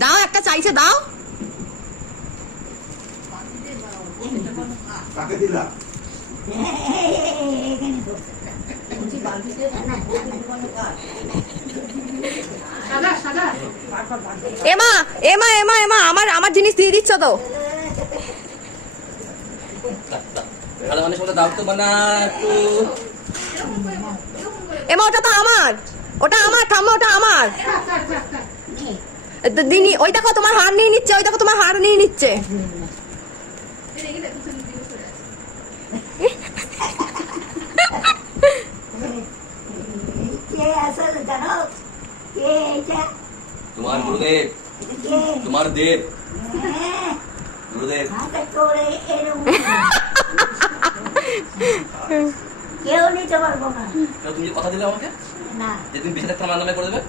দাও, একটা চাইছে দাও। কাকে দিলা? এমা এমা এমা এমা আমার আমার জিনিস দিয়ে দিচ্ছ তো। এমা ওটা তো আমার, ওটা আমার ঠাম্মা, ওটা আমার। দিনি ওই দেখো তোমার হার নিয়ে নিচ্ছে, ওই দেখো তোমার হার নিয়ে নিচ্ছে। তোমার গুরুদেব, তোমার দেব গুরুদেব। কেউ নিতে পারবো না। তুমি কথা দিলে আমাকে না, যে তুমি বেঁচে থাকতে আমার নামে করে দেবে,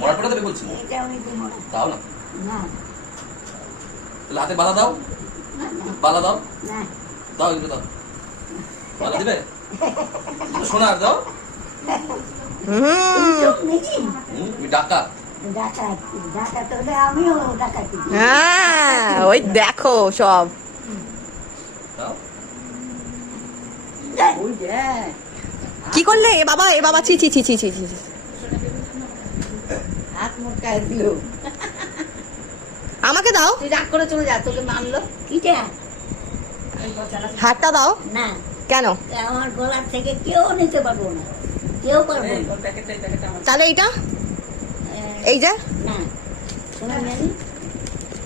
মরার পরে দেবে বলছি। এটাও নিতে পারবো দাও না, না। তাহলে হাতে বালা দাও, বালা দাও, না, দাও এগুলো দাও। বালা দিবে সোনার দাও। তুমি ডাকাত। ডাকাত হলে আমিও ডাকাতি। হ্যাঁ ওই দেখো সব। দাও। কি করলে এ বাবা, এ বাবা, ছি ছি ছি ছি ছি ছি। হাত মুটকায় দিল। আমাকে দাও, তুই রাগ করে চলে যা, তোকে মানলো। কিটা? হাতটা দাও। না, কেন? আমার গলার থেকে কেউ নিতে পারবো না, কেউ পারবো না। তাহলে এইটা, এই যে না, শোনা জানি,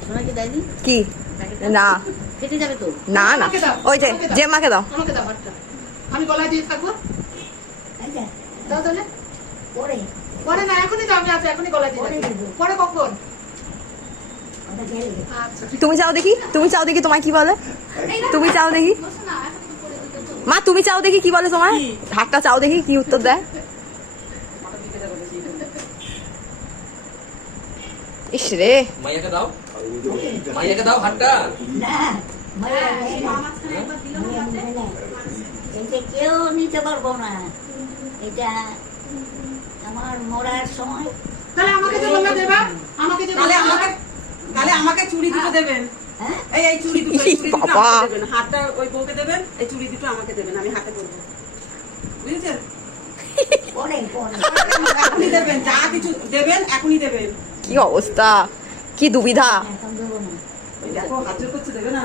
শোনা কি দাইনি? কি? না কেটে যাবে তো। না না, ওই যে জেম্মাকে দাও। আমাকে দাও হাতটা, আমি গলায় দিয়ে থাকবো। আচ্ছা, দাও তাহলে। পরে পরে না, এখনই দাও, আমি আছি, এখনই গলায় দিয়ে পরে থাকবো। দেবো। পরে কখন? ওটা গেলে আচ্ছা তুমি চাও দেখি, তুমি চাও দেখি তোমায় কি বলে। তুমি চাও দেখি মা, তুমি চাও দেখি কি বলে তোমায়। হাতটা চাও দেখি কি উত্তর দেয়। ইস রে, মাইয়াকে দাও, মাইয়াকে দাও হাতটা। না, মায়া নেই না। এটা কেউ নিতে পারবো না। এটা আমার মরার সময়। তাহলে আমাকে যে বললে দেবা, আমাকে যে তাহলে বললে আমাকে, তাহলে আমাকে চুড়ি দুটো দেবেন। হ্যাঁ, এই চুড়ি দুটো, এই চুড়ি দুটো বাবা। আমাকে দেবেন। হাতটা ওই বউকে দেবেন, এই চুড়ি দুটো আমাকে দেবেন, আমি হাতে পরবো। বুঝেছেন? পরে পরে এখনই দেবেন, যা কিছু দেবেন এখনই দেবেন। কি অবস্থা, কি দুবিধা। এখন দেবো না। ওই দেখো হাত জোর করছে, দেবে না।